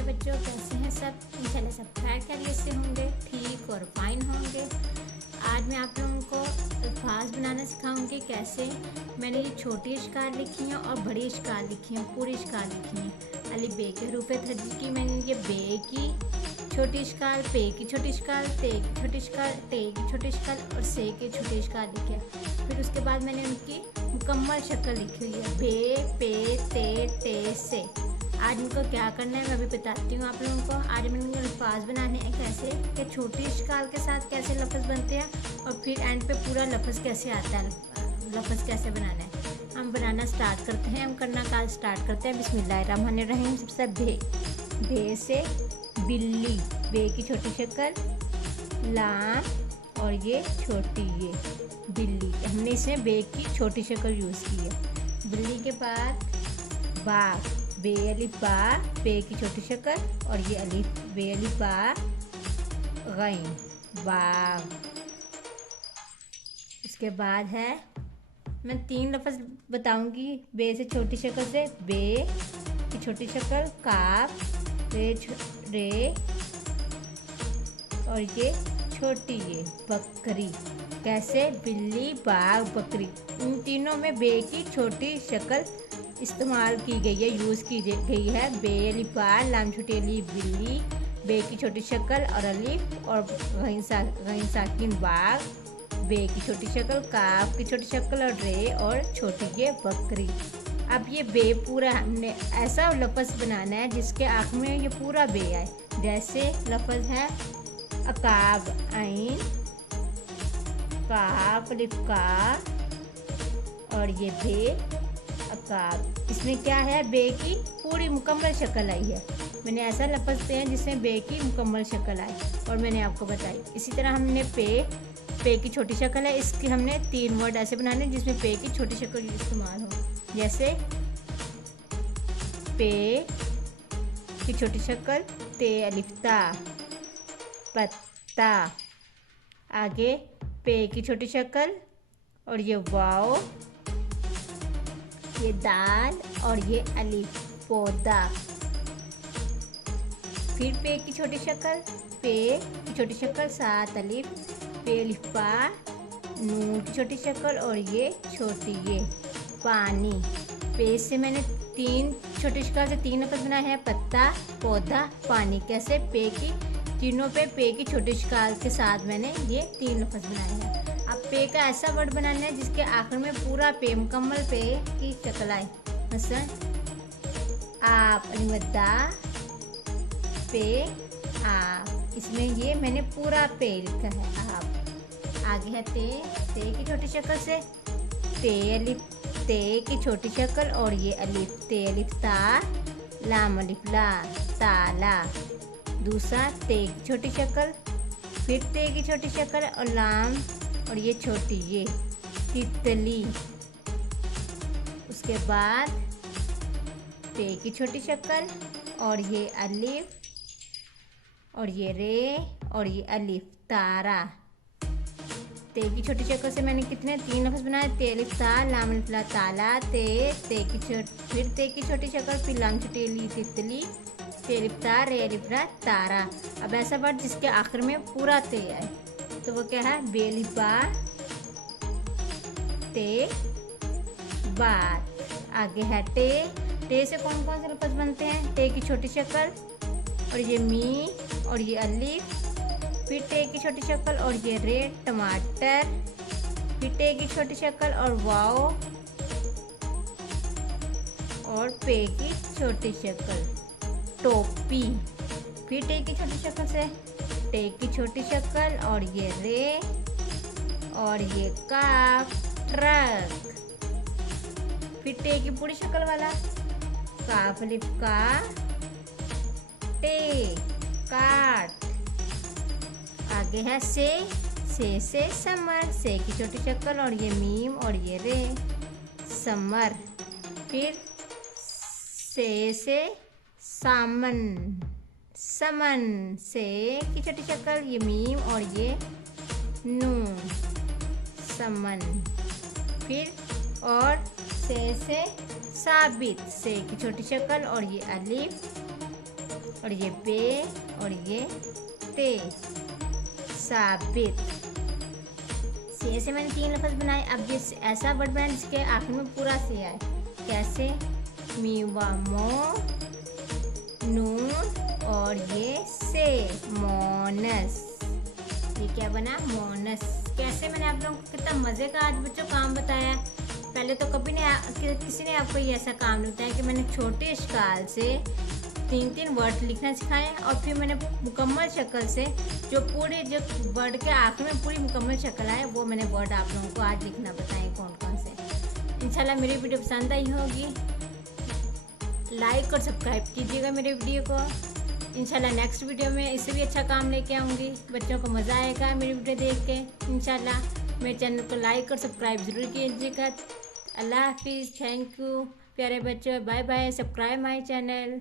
प्यारे बच्चों, कैसे हैं सब? इंशाल्लाह सब खैरियत से होंगे, ठीक और फाइन होंगे। आज मैं आप लोगों को अल्फाज बनाना सिखाऊंगी। कैसे मैंने ये छोटी इश्कार लिखी हैं और बड़ी इश्कार लिखी हैं, पूरी इश्कार लिखी हैं। अली बे के हरूफ हर्ज की मैंने ये बे की छोटी इश्कार, पे की छोटी इश्कार, ते की छोटी इश्कार, टे की छोटी इश्कार और से की छोटी इश्कार लिखी है। फिर उसके बाद मैंने उनकी मुकम्मल शक्ल लिखी हुई है, बे, पे, ते, टे, से। आज इनको क्या करना है मैं अभी बताती हूँ आप लोगों को। आज मैंने अल्फाज बनाने हैं कैसे, कि छोटी इश्काल के साथ कैसे लफ्ज़ बनते हैं और फिर एंड पे पूरा लफ्ज़ कैसे आता है, लफ्ज़ कैसे बनाना है। हम बनाना स्टार्ट करते हैं, हम करना का स्टार्ट करते हैं। बिस्मिल्लाहिर्रहमानिर्रहीम। सबसे बे से बिल्ली, बे की छोटी शक्ल, लाम और ये छोटी ये बिल्ली, हमने इसमें बे की छोटी शक्ल यूज़ की है। बिल्ली के बाद बाघ, बे अलिफ बा, बे की छोटी शक्ल और ये अलिफ, बे अलिफ बा गैन, बाघ। उसके बाद है, मैं 3 लफ्ज़ बताऊंगी बे से छोटी शक्ल से। बे की छोटी शक्ल काफ, रे और ये छोटी ये बकरी। कैसे? बिल्ली, बाघ, बकरी, इन तीनों में बे की छोटी शक्ल इस्तेमाल की गई है, यूज़ की गई है। बे अलिफ बा, लाम छोटी अलिफ बिल्ली, बे की छोटी शक्ल और अलिफ और गैन साकिन बाघ, बे की छोटी शक्ल, काफ की छोटी शक्ल और रे और छोटी ये बकरी। अब ये बे पूरा हमने ऐसा लफ्ज़ बनाना है जिसके आखिर में ये पूरा बे आए। जैसे लफ्ज़ है अकाब, आइन, काफ अलिफ का और ये बे अकाब। इसमें क्या है, बे की पूरी मुकम्मल शक्ल आई है। मैंने ऐसा लफ्ज़ दिया है जिसमें बे की मुकम्मल शक्ल आई और मैंने आपको बताई। इसी तरह हमने पे की छोटी शक्ल है, इसकी हमने 3 वर्ड ऐसे बनाने जिसमें पे की छोटी शक्ल इस्तेमाल हो। जैसे पे की छोटी शक्ल, ते अलिफ्ता, पत्ता। आगे पे की छोटी शक्ल और ये वाओ, ये दाल और ये अलिफ, पौधा। फिर पे की छोटी शक्ल, पे की छोटी शक्ल, 7 अलिफ, पे अलिफ पा, नून की छोटी शक्ल और ये छोटी ये पानी। पे से मैंने 3 छोटी शक्ल से 3 लफ्ज़ बनाए हैं, पत्ता, पौधा, पानी। कैसे? पे की तीनों पे की छोटी शक्ल के साथ मैंने ये 3 लफ्ज़ बनाए हैं। अब पे का ऐसा वर्ड बनाना है जिसके आखिर में पूरा पे, मुकम्मल पे की शक्ल आए। मसलन आप, अनिमद्दा, पे, आप, इसमें ये मैंने पूरा पे लिखा है, आप। आगे है ते की छोटी शक्ल से ते अलिफ, ते की छोटी शक्ल और ये अलिफ, ते अलिफ ता, लाम अलिफ ला, ताला। दूसरा ते की छोटी शक्ल, फिर ते की छोटी शक्ल और लाम और ये छोटी ये तितली। उसके बाद ते की छोटी शक्ल और ये अलिफ और ये रे और ये अलिफ, तारा। ते की छोटी शक्ल से मैंने कितने 3 लफ्ज़ बनाए, ते अलिफ ता, लाम अलिफ ला, ताला, फिर ते की छोटी शक्ल, फिर लाम छोटी अली, तितली, ते अलिफ ता, रे अलिफ रा, तारा। अब ऐसा वर्ड जिसके आखिर में पूरा ते है तो वो क्या है, बे अलिफ बा, ते, बात। आगे है टे से कौन कौन से लफ्ज़ बनते हैं? टे की छोटी शक्ल और ये मी और ये अलिफ, फिर टे की छोटी शक्ल और ये रे, टमाटर, फिर टे की छोटी शक्ल और वाओ और पे की छोटी शक्ल, टोपी। फिर टे की छोटी शक्ल से टे की छोटी शक्ल और ये रे और ये काफ, ट्रक। फिर टे की पूरी शक्ल वाला काफ अलिफ का, टे, काट। आगे है से समर, से की छोटी शक्ल और ये मीम और ये रे, समर। फिर से सामन, समन, से की छोटी शक्ल, ये मीम और ये नून, समन। फिर और से साबित, से की छोटी शक्ल और ये अलिफ और ये पे और ये ते। साबित। से से मैंने 3 लफ्ज़ बनाए। अब ये ऐसा वर्ड बनाए जिसके आखिर में पूरा से आए। कैसे? मीवा मो, नून और ये से, मोनस। ये क्या बना? मोनस। कैसे? मैंने आप लोगों को कितना मज़े का आज बच्चों काम बताया। पहले तो कभी नहीं किसी ने आपको ये ऐसा काम नहीं बताया कि मैंने छोटे स्काल से 3 वर्ड लिखना सिखाए और फिर मैंने मुकम्मल शक्ल से जो वर्ड के आखिर में पूरी मुकम्मल शक्ल आए वो मैंने वर्ड आप लोगों को आज लिखना बताए कौन कौन से। इंशाल्लाह मेरी वीडियो पसंद आई होगी। लाइक और सब्सक्राइब कीजिएगा मेरे वीडियो को। इंशाल्लाह नेक्स्ट वीडियो में इससे भी अच्छा काम लेके आऊँगी। बच्चों को मज़ा आएगा मेरी वीडियो देख के। इंशाल्लाह मेरे चैनल को लाइक और सब्सक्राइब ज़रूर कीजिएगा। अल्लाह हाफिज़। थैंक यू प्यारे बच्चों। Bye bye. Subscribe my channel.